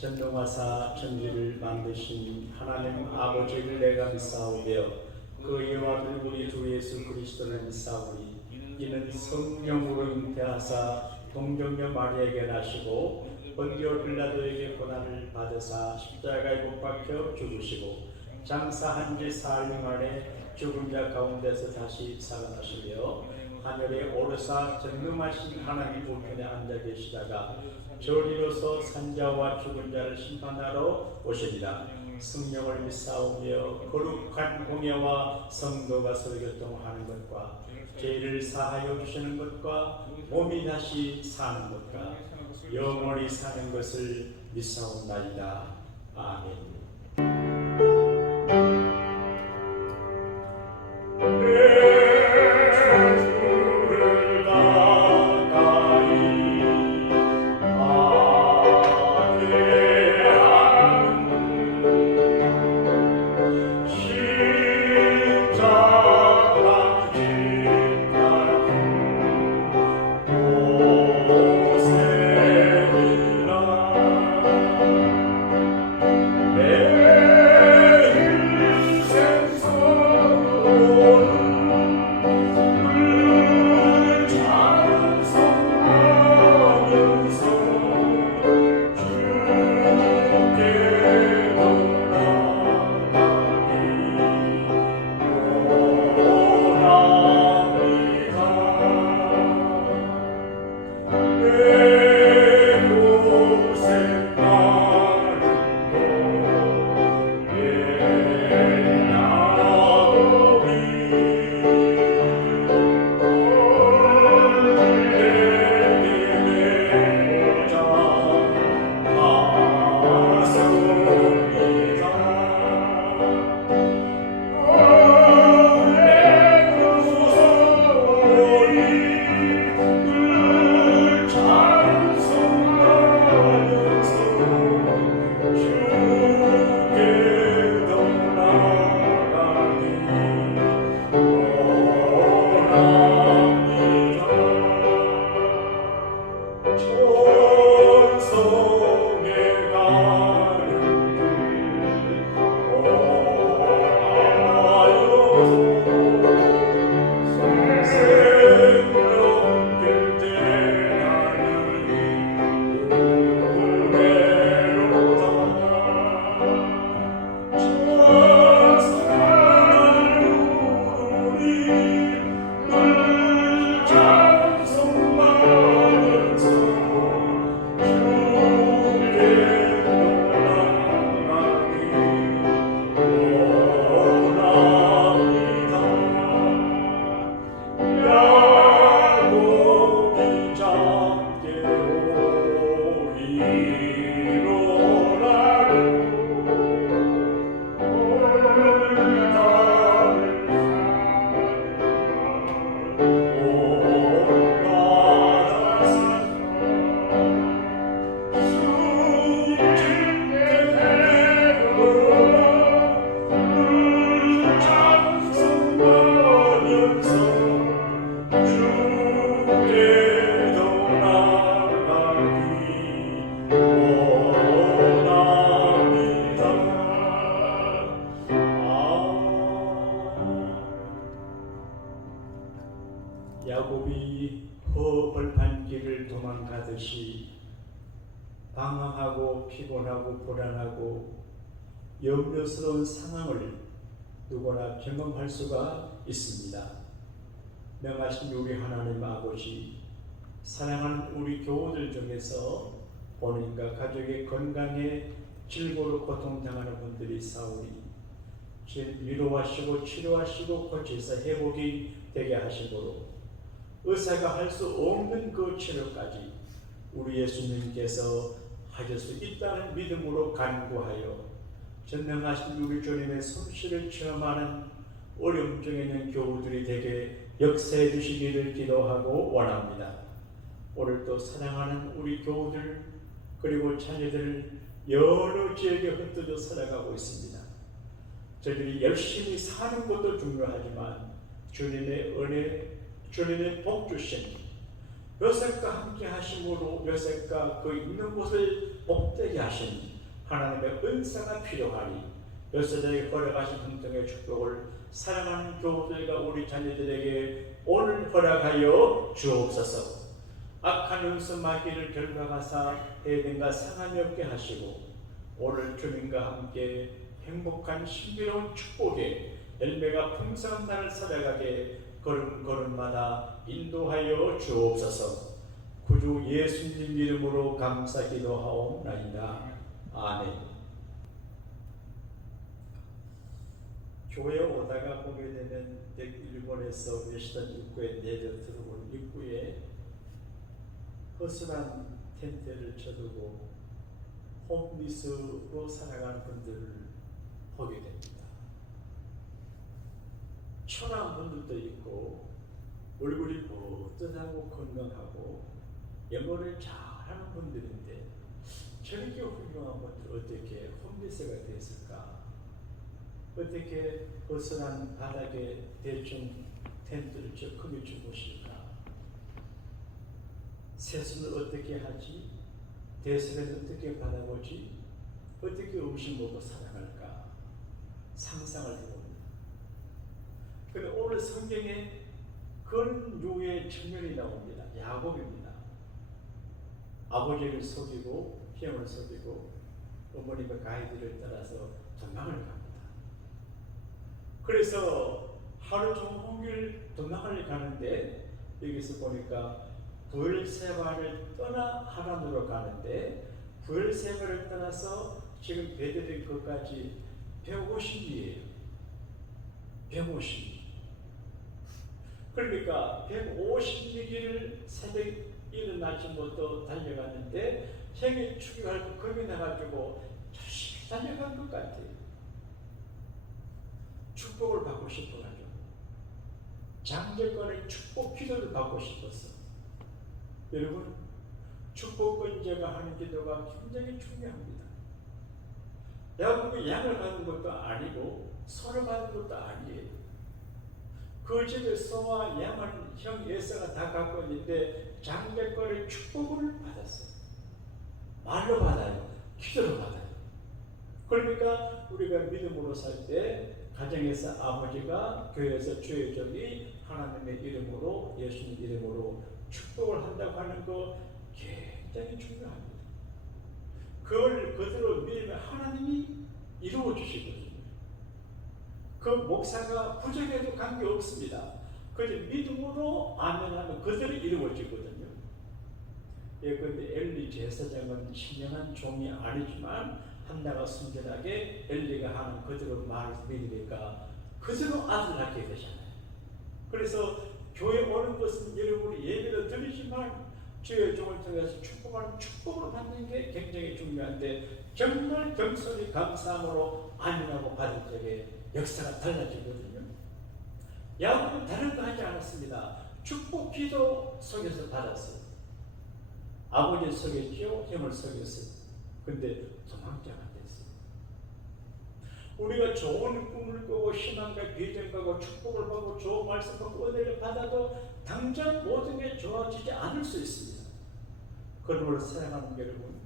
전능하사 천지를 만드신 하나님 아버지를 내가 믿사오며 그 여호와를 우리 주 예수 그리스도를 믿사오니 이는 성령으로 잉태하사 동정녀 마리아에게 나시고 본디오 빌라도에게 고난을 받으사 십자가에 못 박혀 죽으시고 장사한 지 사흘 만에 죽은 자 가운데서 다시 살아나시며 하늘에 오르사 전능하신 하나님 우편에 앉아 계시다가 저리로서 산자와 죽은 자를 심판하러 오시리라. 성령을 믿사오며 거룩한 공예와 성도가 서로 교통하는 것과 죄를 사하여 주시는 것과 몸이 다시 사는 것과 영원히 사는 것을 믿사옵나이다. 아멘. 야곱이 벌판길을 도망가듯이 방황하고 피곤하고 불안하고 염려스러운 상황을 누구나 경험할 수가 있습니다. 명하신 우리 하나님 아버지, 사랑하는 우리 교우들 중에서 본인과 가족의 건강에 질고로 고통당하는 분들이 있사오니 위로하시고 치료하시고 고쳐서 회복이 되게 하시므로 의사가 할 수 없는 그 치료까지 우리 예수님께서 하실 수 있다는 믿음으로 간구하여 전능하신 우리 주님의 솜씨를 체험하는 어려움 중에 있는 교우들이 되게 역사해 주시기를 기도하고 원합니다. 오늘도 사랑하는 우리 교우들 그리고 자녀들 여러 지역에 흩어져 살아가고 있습니다. 저들이 열심히 사는 것도 중요하지만 주님의 은혜, 주님의 복 주신 요셉과 함께 하심으로 요셉과 그 있는 곳을 복되게 하신 하나님의 은사가 필요하니 몇 걸어가신 성령의 축복을 사랑하는 교우들과 우리 자녀들에게 오늘 허락하여 주옵소서. 악한 은수 마귀를 결박하사 에덴과 상함이 없게 하시고 오늘 주님과 함께 행복한 신비로운 축복의 열매가 풍성한 날을 살아가게 걸음걸음마다 인도하여 주옵소서. 구주 예수님 이름으로 감사 기도하옵나이다. 아멘. 교회 오다가 보게 되면 일본에서 계시던 입구에 내려 들어온 입구에 허술한 텐트를 쳐두고 홈리스로 살아가는 분들을 보게 됩니다. 초라한 분들도 있고 얼굴이 뽀듯하고 건강하고 영어를 잘하는 분들인데 저렇게 훌륭한 분들 어떻게 홈리스가 됐을까? 어떻게 허술한 바닥에 대충 텐트를 쳐 금이 주무실까? 세수를 어떻게 하지? 대세를 어떻게 바라보지? 어떻게 음식 먹고 살아갈까? 상상을 해봅니다. 그런데 오늘 성경에 그런 류의 장면이 나옵니다. 야곱입니다. 아버지를 속이고 형을 속이고 어머님의 가이드를 따라서 도망을 갑니다. 그래서 하루 종일 도망을 가는데 여기서 보니까 부엘세바를 떠나 하란으로 가는데 부엘세바를 떠나서 지금 베들레헴 거까지 150리예요. 150리. 그러니까 150리길을 새벽 이른 아침부터 달려갔는데 생일 축의할 거 겁이 나가지고 조심히 달려간 것 같아요. 축복을 받고 싶어가지고 장제권의 축복 기도를 받고 싶었어. 여러분, 축복 권제가 하는 기도가 굉장히 중요합니다. 야곱이 양을 받는 것도 아니고 소를 받는 것도 아니에요. 그 집에 소와 양은 형 에사가 다 갖고 있는데 장제권의 축복을 받았어요. 말로 받아요. 기도로 받아요. 그러니까 우리가 믿음으로 살 때 가정에서 아버지가 교회에서 주의 종이 하나님의 이름으로 예수님 이름으로 축복을 한다고 하는 거 굉장히 중요합니다. 그걸 그대로 믿으면 하나님이 이루어 주시거든요. 그 목사가 부족해도 관계없습니다. 그저 믿음으로 아멘하면 그대로 이루어지거든요. 예, 그런데 엘리 제사장은 신령한 종이 아니지만 한나가 순전하게 엘리가 하는 그대로 말을 믿으니까 그대로 아들 낳게 되잖아요. 그래서 교회 오는 것은 여러분이 예배도 드리지만 주의 종을 통해서 축복하는 축복을 받는 게 굉장히 중요한데 정말 겸손히 감사함으로 아멘하고 받을 적에 역사가 달라지거든요. 야곱은 다른 거 하지 않았습니다. 축복 기도 속에서 받았어요. 아버지를 속였지요, 형을 속였어요. 근데 도망자가 됐어요. 우리가 좋은 꿈을 꾸고 희망과 비전 가고 축복을 받고 좋은 말씀 받고 은혜를 받아도 당장 모든 게 좋아지지 않을 수 있습니다. 그러므로 사랑하는 여러분,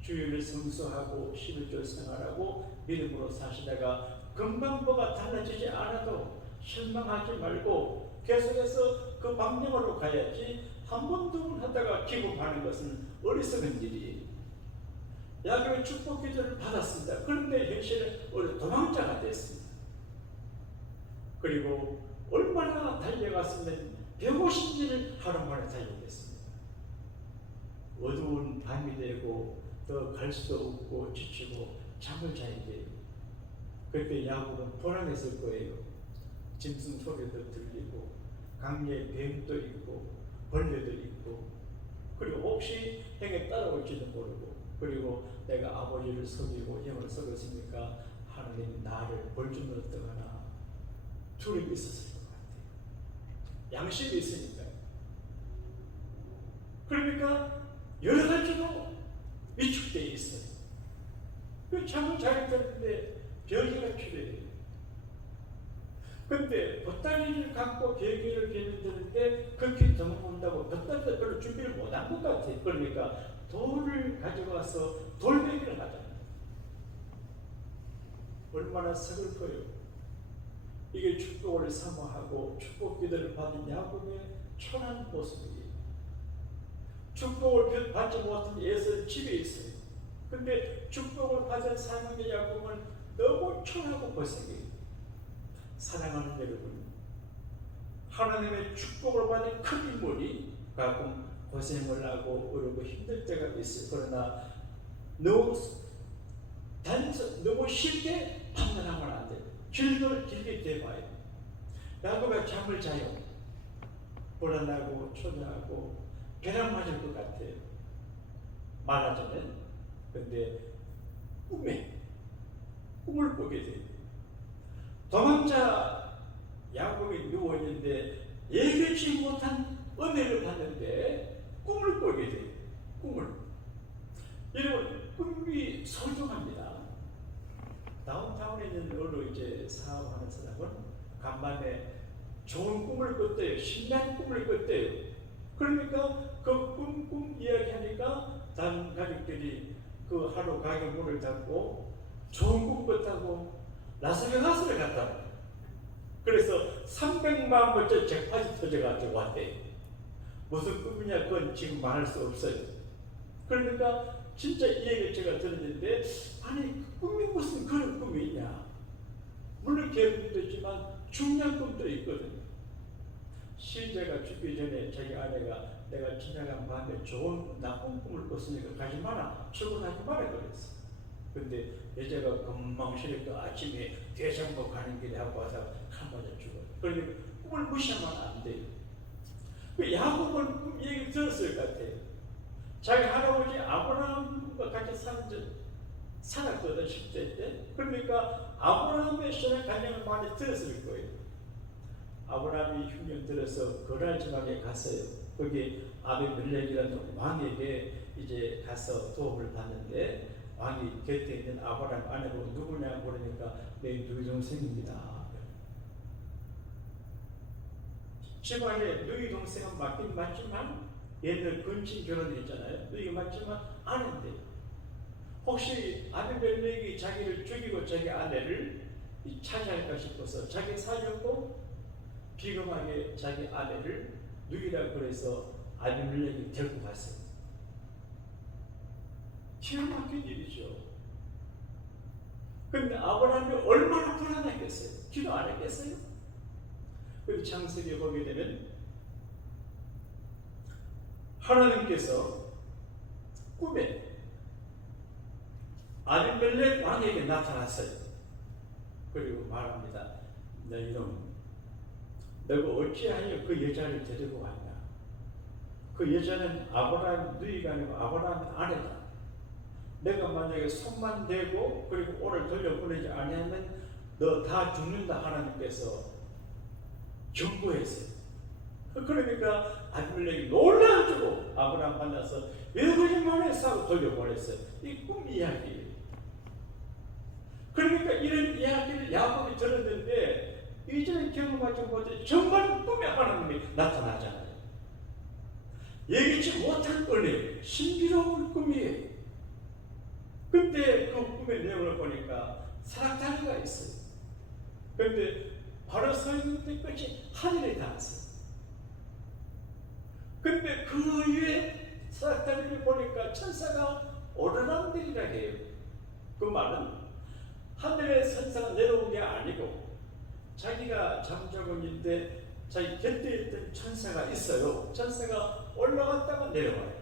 주일을 성수하고 11조 생활하고 믿음으로 사시다가 금방 뭐가 달라지지 않아도 실망하지 말고 계속해서 그 방향으로 가야지 한 번, 두 번 하다가 기겁하는 것은 어리석은 일이에요. 야곱의 축복 기도를 받았습니다. 그런데 현실은 도망자가 됐습니다. 그리고 얼마나 달려갔으면 150리를 하루 만에 달려갔습니다. 어두운 밤이 되고 더 갈 수도 없고 지치고 잠을 자야 돼요. 그때 야곱은 불안했을 거예요. 짐승 소리도 들리고 강리에 뱀도 있고 벌레도 있고 그리고 혹시 형에 따라올지도 모르고 그리고 내가 아버지를 속이고 형을 속였으니까 하나님이 나를 벌주면 어떡하나 두려움이 있었을 것 같아요. 양심이 있으니까요. 그러니까 여러 가지로 위축되어 있어요. 그 잠을 잘 잤는데 병이가 필요해요. 근데 보따리를 갖고 베개를 빌드는데 그렇게 도망온다고 보따리도 별로 준비를 못한 것 같아요. 그러니까 돌을 가져와서 돌베개를 하잖아요. 얼마나 서글퍼요. 이게 축복을 사모하고 축복 기도를 받은 야곱의 초라한 모습이에요. 축복을 받지 못한 에서 집에 있어요. 근데 축복을 받은 사명의 야곱은 너무 초라하고 고생해요. 사랑하는 여러분, 하나님의 축복을 받은 큰 인물이 가끔 고생을 하고 어렵고 힘들 때가 있어요. 그러나 너무 쉽게 판단하면 안 돼요. 길게 대봐요. 야곱이 잠을 자요. 불안하고 초조하고 벼락 맞을 것 같아요. 말하자면. 근데 꿈을 꾸게 돼요. 도망자 야곱이 누워있는데 예기치 못한 은혜를 받는데 꿈을 꾸게 돼요. 여러분, 꿈이 소중합니다. 다운타운에 있는 어느 이제 사업하는 사람은 간만에 좋은 꿈을 꿨대요. 신나는 꿈을 꿨대요. 그러니까 그 꿈 이야기하니까 다른 가족들이 그 하루 가게 문을 닫고 좋은 꿈 꿨다고 라스베가스를 갔다. 그래서 300만 번째 잭팟이 터져가지고 왔대요. 무슨 꿈이냐 그건 지금 말할 수 없어요. 그러니까 진짜 이 얘기를 제가 들었는데, 아니 꿈이 무슨 그런 꿈이 있냐. 물론 개꿈도 있지만 중요한 꿈도 있거든요. 시인자가 죽기 전에 자기 아내가 내가 지나간 밤에 좋은 나쁜 꿈을 꿨으니까 가지 마라, 출근하지 마라 그랬어. 근데 여자가 금방 쉬니까 아침에 대장부 가는 길에 하고 와서 한 맞아 죽어요. 그러니까 꿈을 무시하면 안 돼요. 야곱은 꿈 얘기 들었을 것 같아요. 자기 할아버지 아브라함과 같이 살았거든 10대 때. 그러니까 아브라함의 신앙 간증을 많이 들었을 거예요. 아브라함이 흉년 들어서 거랄 지방에 갔어요. 거기 아비멜렉이라는 왕에게 이제 가서 도움을 받는데, 왕이 곁에 있는 아브라함 아내고 누구냐 물으니까 내 누이 동생입니다. 집안에 누이 동생은 맞긴 맞지만 옛날 근친 결혼했잖아요. 누이가 맞지만 아는데, 혹시 아비멜렉이 자기를 죽이고 자기 아내를 차지할까 싶어서 자기 살렸고 비겁하게 자기 아내를 누이라 그래서 아비멜렉이 데리고 갔어요. 기가 막힌 일이죠. 근데 아브라함이 얼마나 불안했겠어요? 기도 안 했겠어요? 그 창세기에 보게 되면 하나님께서 꿈에 아비멜렉 왕에게 나타났어요. 그리고 말합니다. 너 이놈, 너가 어찌하여 그 여자를 데리고 왔냐? 그 여자는 아브라함 누이가 아니고 아브라함의 아내다. 내가 만약에 손만 대고 그리고 오늘 돌려보내지 아니하면 너 다 죽는다. 하나님께서 경고했어요. 그러니까 아비멜렉이 놀라가지고 아브라함 만나서 왜 거짓말 했어? 하고 돌려보냈어요. 이 꿈 이야기예요. 그러니까 이런 이야기를 야곱이 들었는데 이전에 경험하지 못해 정말 꿈에 하나님이 나타나잖아요. 예기치 못할 은혜, 신비로운 꿈이에요. 근데 그 꿈의 내용을 보니까 사락다리가 있어요. 근데 바로 서 있는 끝이 하늘에 닿았어요. 근데 그 위에 사락다리를 보니까 천사가 오르락내리락 해요. 그 말은 하늘에 천사가 내려온 게 아니고 자기가 잠자고 있는데 자기 곁에 있던 천사가 있어요. 천사가 올라갔다가 내려와요.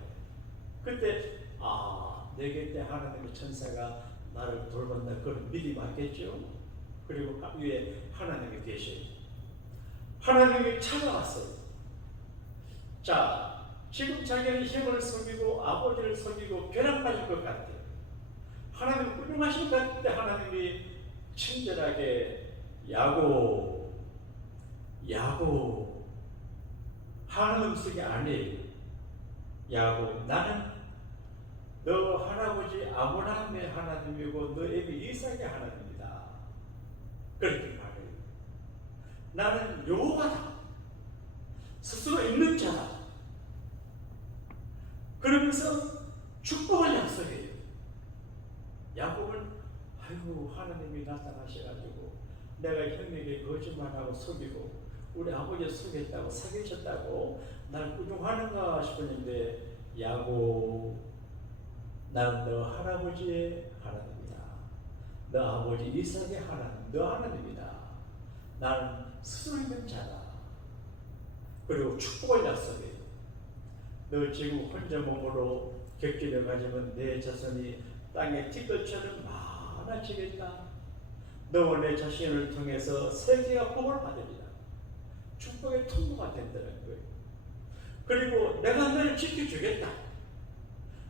그때 내 곁에 하나님의 천사가 나를 돌본다. 그런 믿음이 맞겠죠? 그리고 위에 하나님이 계셔요. 하나님이 찾아왔어요. 자, 지금 자기는 힘을 속이고 아버지를 속이고 벼락맞을 것 같아요. 하나님 훌륭하신 것 같은데 하나님이 친절하게 야곱 하는 음식이 아니에요. 야곱, 나는 너 할아버지 아브라함의 하나님이고 너 애비 이삭의 하나님이다. 그렇게 말해요. 나는 여호와다. 스스로 있는 자다. 그러면서 축복을 약속해요. 야곱은 아이고 하나님이 나타나셔가지고 내가 형에게 거짓말하고 속이고 우리 아버지 속였다고 사귀셨다고 날 꾸중하는가 싶었는데 야곱 나는 너 할아버지의 하나님이다. 너 아버지 이삭의 하나님 너 하나님이다. 나는 스스로 있는 자다. 그리고 축복을 약속해요. 너 지금 혼자 몸으로 격기를 가지면 내 자손이 땅의 티끌처럼 많아지겠다. 너와 내 자신을 통해서 세계가 복을 받으리라. 축복의 통로가 된다는 거예요. 그리고 내가 너를 지켜주겠다.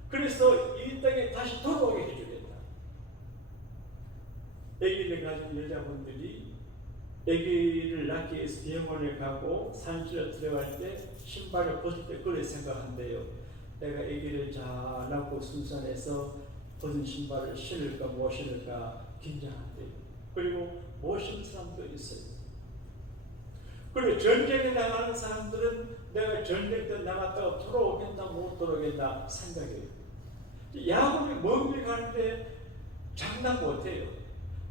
그래서 이 땅에 다시 돌아오게 해주겠다. 아기를 가진 여자분들이 아기를 낳기 위해서 병원에 가고 산실에 들어갈 때 신발을 벗을 때 그래 생각한대요. 내가 아기를 잘 낳고 순산해서 벗은 신발을 신을까 못 신을까 긴장한대요. 그리고 못 신는 사람도 있어요. 그리고 전쟁에 나가는 사람들은 내가 전쟁 때 나갔다가 돌아오겠다 못 돌아오겠다 생각해요. 야곱이 먼 길 가는데 장담 못해요.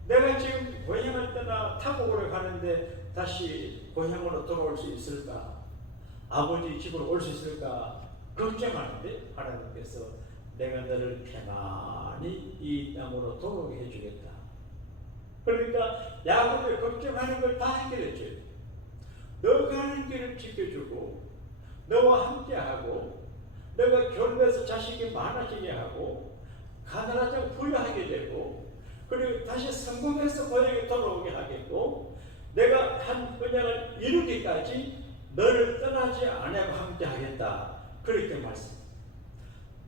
내가 지금 고향을 떠나 타국으로 가는데 다시 고향으로 돌아올 수 있을까? 아버지 집으로 올 수 있을까? 걱정하는데 하나님께서 내가 너를 편안히 이 땅으로 돌아오게 해주겠다. 그러니까 야곱이 걱정하는 걸 다 해결해줘요. 너 가는 길을 지켜주고 너와 함께하고 너가 결혼해서 자식이 많아지게 하고 가난하자고 부유하게 되고 그리고 다시 성공해서 고향에 돌아오게 하겠고 내가 한 언약을 이루기까지 너를 떠나지 않고 함께하겠다. 그렇게 말씀합니다.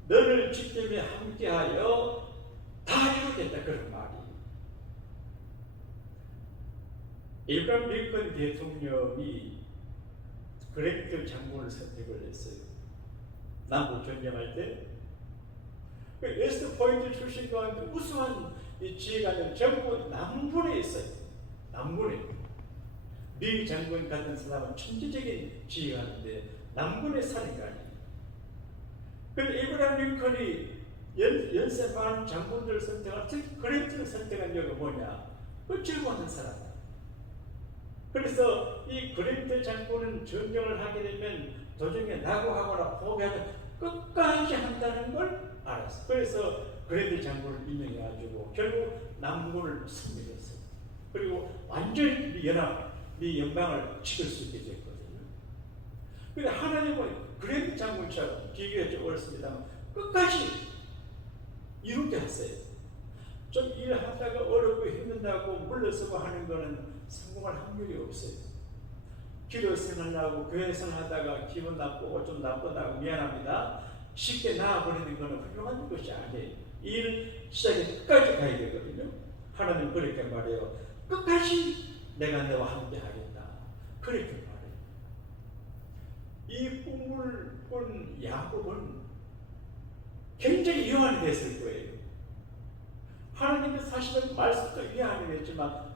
너를 지키며 함께하여 다 이루겠다. 그런 말이. 에이브러함 링컨 대통령이 그랜트 장군을 선택을 했어요. 남북 전쟁할 때 웨스트 포인트 출신 가운데 우수한 이 지휘관은 전부 남군에 있어요. 남군에. 미 장군 같은 사람은 천재적인 지휘관인데 남군의 사령관이에요. 그런데 에이브러함 링컨이 연세 많은 장군들 선택할 때 그랜트를 선택한 이유가 뭐냐? 그 즐거워하는 사람이에요. 그래서 이 그랜트 장군은 전쟁을 하게 되면 도중에 낙오하거나 포기하면 끝까지 한다는 걸 알았어. 그래서 그랜트 장군을 임명해가지고 결국 남군을 승리했어요. 그리고 완전히 미 연방을 지킬 수 있게 됐거든요. 그런데 하나님은 그랜트 장군처럼 비교가 좀 어렵습니다만 끝까지 이롭게 하세요. 좀 일하다가 어렵고 힘든다고 물러서고 하는 거는 성공할 확률이 없어요. 기도 생활하고 교회 생활하다가 기분 나쁘고 좀 나쁘다고 미안합니다. 쉽게 나아버리는 것은 훌륭한 것이 아니에요. 이 일은 시작에 끝까지 가야 되거든요. 하나님 그렇게 말해요. 끝까지 내가 너와 함께 하겠다. 그렇게 말해요. 이 꿈을 꾼 야곱은 굉장히 유한이 됐을 거예요. 하나님의 사실은 말씀도 이해하게 됐지만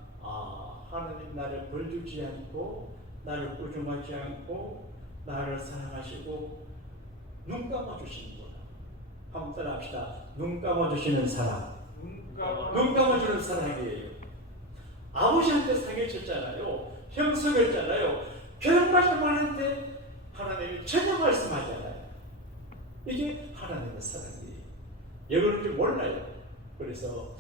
하나님 나를 벌주지 않고 나를 꾸중하지 않고 나를 사랑하시고 눈 감아주시는구나. 한번 따라합시다. 눈 감아주시는 사랑. 눈 감아주는 사랑이에요. 아버지한테 상해졌잖아요. 형 속였잖아요. 그런 말씀하는데 하나님이 전혀 말씀하잖아요. 이게 하나님의 사랑이에요. 여러분이 몰라요. 그래서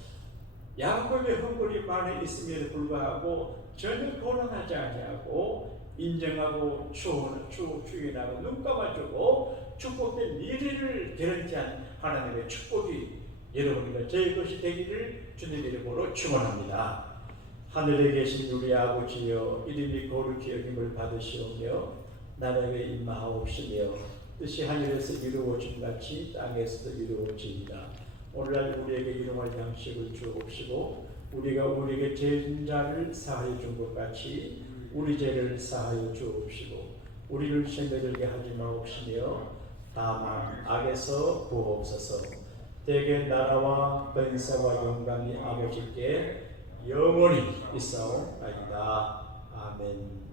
야곱의 헝굴이 많이 있음에도 불구하고 전혀 거론하지 아니하고 인정하고 축원하고 눈 감아주고 축복된 미래를 개런티한 하나님의 축복이 여러분과 저희 것이 되기를 주님의 이름으로 축원합니다. 하늘에 계신 우리 아버지여 이름이 거룩히 여김을 받으시오며 나라의 임하옵시며 뜻이 하늘에서 이루어진 같이 땅에서도 이루어지이다. 오늘날 우리에게 일용할 양식을 주옵시고 우리가 우리에게 죄진 자를 사하여 준 것 같이 우리 죄를 사하여 주옵시고 우리를 시험에 들게 하지 마옵시며 다만 악에서 구하옵소서. 대개 나라와 권세와 영광이 아버지께 영원히 있사옵나이다. 아멘.